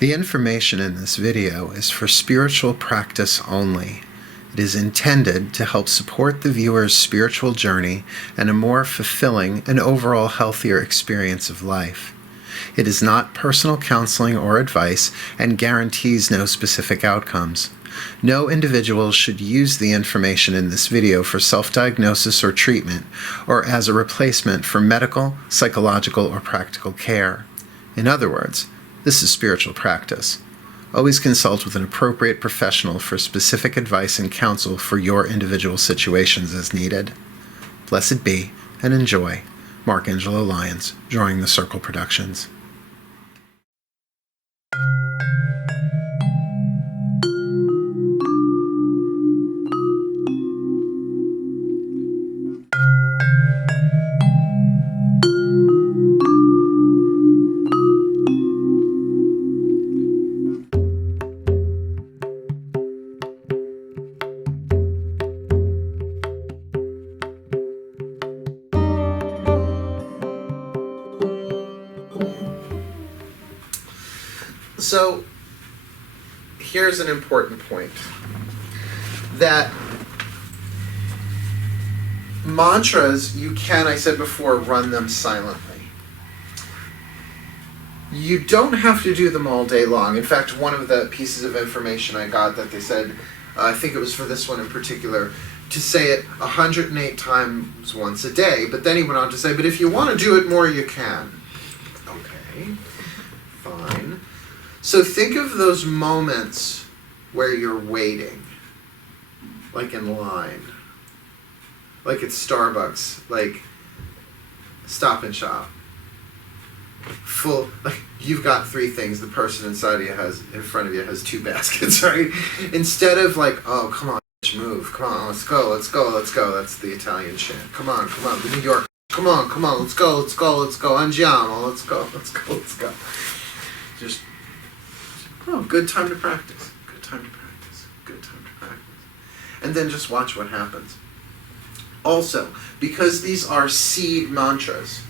The information in this video is for spiritual practice only. It is intended to help support the viewer's spiritual journey and a more fulfilling and overall healthier experience of life. It is not personal counseling or advice and guarantees no specific outcomes. No individual should use the information in this video for self-diagnosis or treatment, or as a replacement for medical, psychological, or practical care. In other words, this is spiritual practice. Always consult with an appropriate professional for specific advice and counsel for your individual situations as needed. Blessed be, and enjoy. Mark Angelo Lyons, Drawing the Circle Productions. So, here's an important point, that mantras, you can, I said before, run them silently. You don't have to do them all day long. In fact, one of the pieces of information I got that they said, I think it was for this one in particular, to say it 108 times once a day, but then he went on to say, but if you want to do it more, you can. Okay, fine. So think of those moments where you're waiting, like in line, like at Starbucks, like Stop and Shop. Full, like you've got three things, the person in front of you has two baskets, right? Instead of like, oh, come on, move, come on, let's go. That's the Italian chant. Come on, the New York, come on, let's go, andiamo, let's go. Just, oh, good time to practice. And then just watch what happens. Also, because these are seed mantras,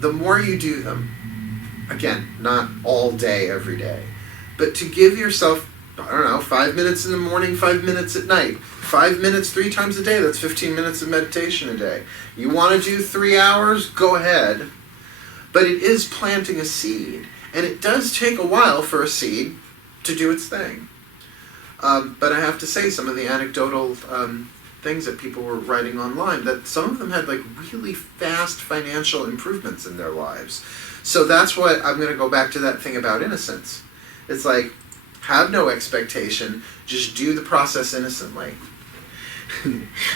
the more you do them, again, not all day, every day, but to give yourself, 5 minutes in the morning, 5 minutes at night, 5 minutes 3 times a day, that's 15 minutes of meditation a day. You want to do 3 hours? Go ahead. But it is planting a seed. And it does take a while for a seed to do its thing. But I have to say, some of the anecdotal things that people were writing online, that some of them had like really fast financial improvements in their lives. So that's what, I'm going to go back to that thing about innocence. It's like, have no expectation, just do the process innocently.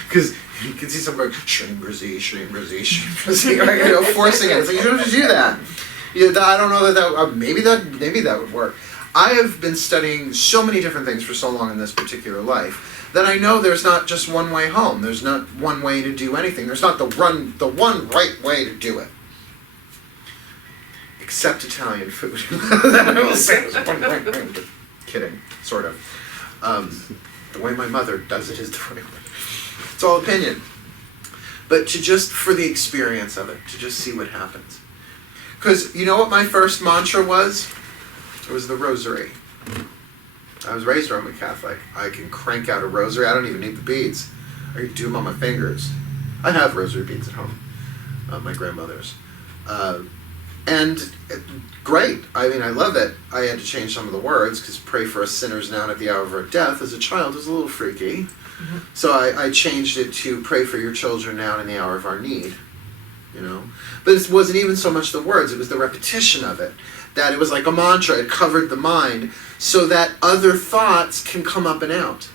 Because you can see someone going, Shrim Brzee, right? Forcing it. It's like, you don't have to do that. I don't know that maybe that would work. I have been studying so many different things for so long in this particular life that I know there's not just one way home. There's not one way to do anything. There's not the one right way to do it. Except Italian food. That I will say. Kidding, sort of. The way my mother does it is the right way. It's all opinion. But to just, for the experience of it, to just see what happens. Because you know what my first mantra was? It was the rosary. I was raised Roman Catholic. I can crank out a rosary. I don't even need the beads. I can do them on my fingers. I have rosary beads at home, my grandmother's. And great. I mean, I love it. I had to change some of the words because pray for us sinners now and at the hour of our death as a child was a little freaky. Mm-hmm. So I changed it to pray for your children now and in the hour of our need. But it wasn't even so much the words, it was the repetition of it. That it was like a mantra, it covered the mind so that other thoughts can come up and out.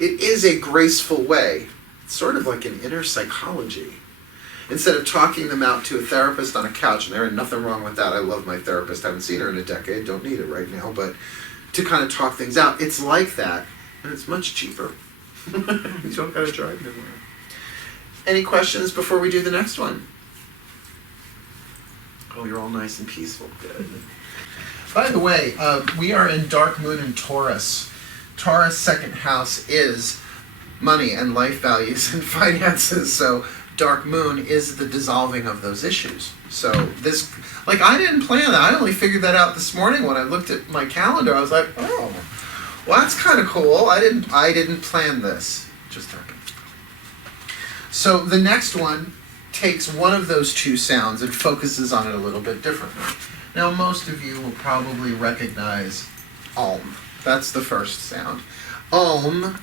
It is a graceful way. It's sort of like an inner psychology. Instead of talking them out to a therapist on a couch, and there ain't nothing wrong with that. I love my therapist. I haven't seen her in a decade, don't need it right now, but to kind of talk things out, it's like that, and it's much cheaper. You don't gotta drive nowhere. Any questions before we do the next one? Oh, you're all nice and peaceful. Good. By the way, we are in Dark Moon in Taurus. Taurus' second house is money and life values and finances. So dark moon is the dissolving of those issues. So this, like, I didn't plan that. I only figured that out this morning when I looked at my calendar. I was like, oh, well, that's kind of cool. I didn't plan this. It just happened. So the next one takes one of those two sounds and focuses on it a little bit differently. Now, most of you will probably recognize Om. That's the first sound. Om,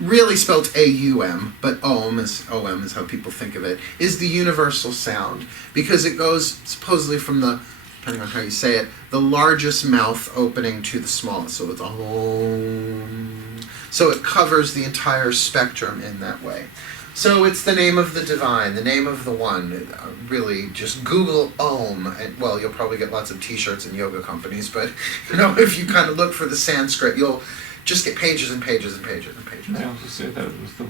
really spelled A-U-M, but Om is O-M is how people think of it, is the universal sound because it goes supposedly from the, depending on how you say it, the largest mouth opening to the smallest. So it's Om. So it covers the entire spectrum in that way. So it's the name of the divine, the name of the one. Really, just Google Om, and well, you'll probably get lots of T-shirts and yoga companies. But if you kind of look for the Sanskrit, you'll just get pages and pages and pages and pages. They also say that it was the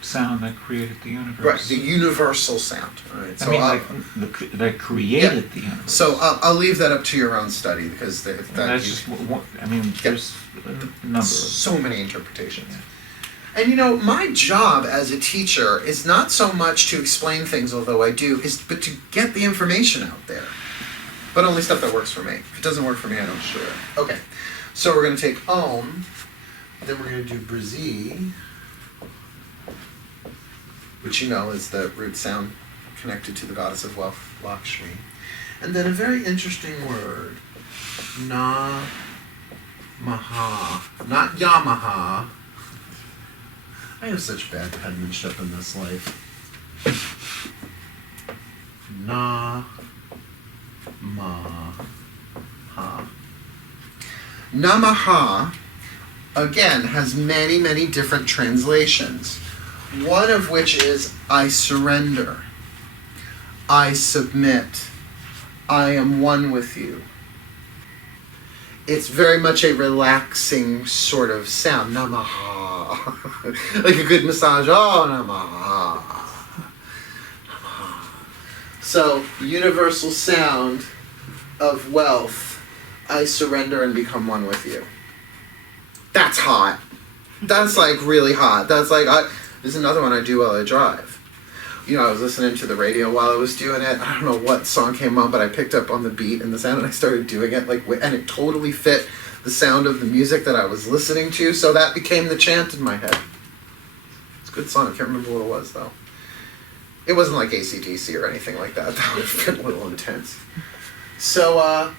sound that created the universe. Right, the universal sound. All right, so that created the universe. So I'll leave that up to your own study because that's just one. I mean, there's a number of so many interpretations. Yeah. And my job as a teacher is not so much to explain things, although I do, but to get the information out there. But only stuff that works for me. If it doesn't work for me, I don't share it. Okay, so we're going to take Om, then we're going to do Brzee, which is the root sound connected to the goddess of wealth, Lakshmi. And then a very interesting word, Namaha, not Yamaha. I have such bad penmanship in this life. Namaha. Namaha, again, has many, many different translations. One of which is, I surrender. I submit. I am one with you. It's very much a relaxing sort of sound. Namaha. Like a good massage. Oh, Namaha. Namaha. So, universal sound of wealth. I surrender and become one with you. That's hot. That's like really hot. That's like, there's another one I do while I drive. I was listening to the radio while I was doing it. I don't know what song came on, but I picked up on the beat and the sound, and I started doing it, and it totally fit the sound of the music that I was listening to, so that became the chant in my head. It's a good song. I can't remember what it was, though. It wasn't like AC/DC or anything like that. That would have been a little intense. So, I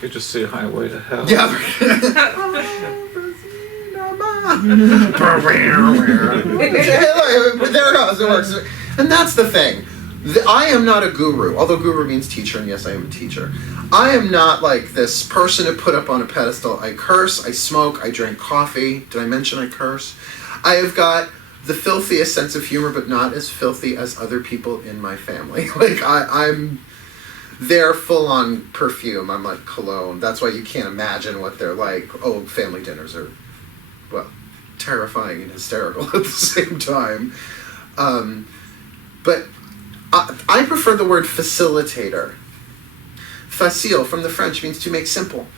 could just see Highway to Hell. Yeah. There it goes. It works. And that's the thing. I am not a guru, although guru means teacher, and yes, I am a teacher. I am not like this person to put up on a pedestal. I curse, I smoke, I drink coffee. Did I mention I curse? I have got the filthiest sense of humor, but not as filthy as other people in my family. I'm they're full on perfume. I'm like cologne. That's why you can't imagine what they're like. Oh, family dinners are, well, terrifying and hysterical at the same time. But I prefer the word facilitator. Facile from the French means to make simple,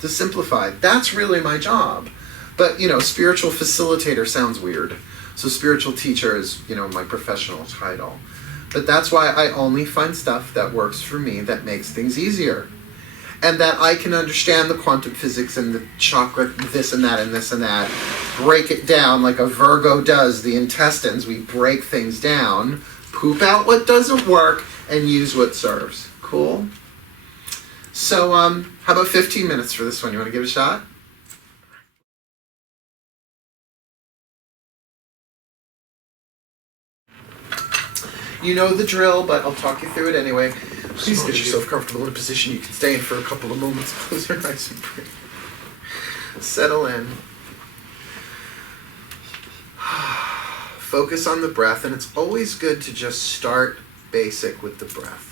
to simplify. That's really my job. But, spiritual facilitator sounds weird. So spiritual teacher is, my professional title. But that's why I only find stuff that works for me, that makes things easier. And that I can understand the quantum physics and the chakra, this and that and this and that. Break it down like a Virgo does the intestines. We break things down, poop out what doesn't work, and use what serves. Cool? So, how about 15 minutes for this one? You want to give it a shot? You know the drill, but I'll talk you through it anyway. Please get yourself comfortable in a position you can stay in for a couple of moments. Close your eyes and breathe. Settle in. Focus on the breath, and it's always good to just start basic with the breath.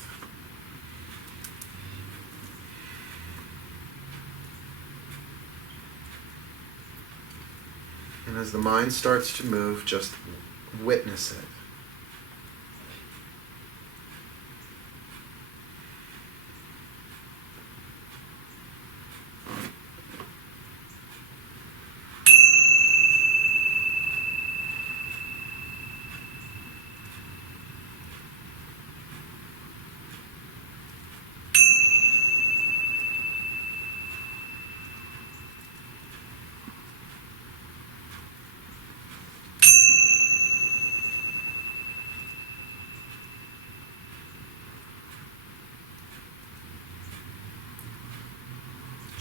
And as the mind starts to move, just witness it.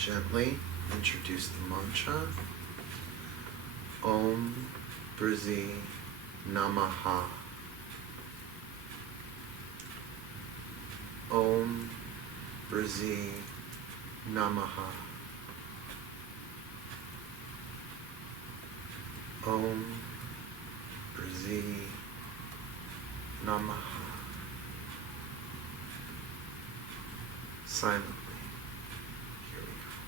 gently introduce the mantra. Om Brzee Namaha. Om Brzee Namaha. Om Brzee Namaha. Silently. Here we go.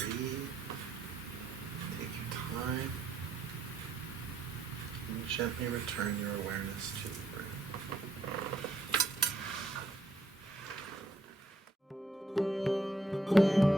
breathe. Take your time. And gently return your awareness to the breath.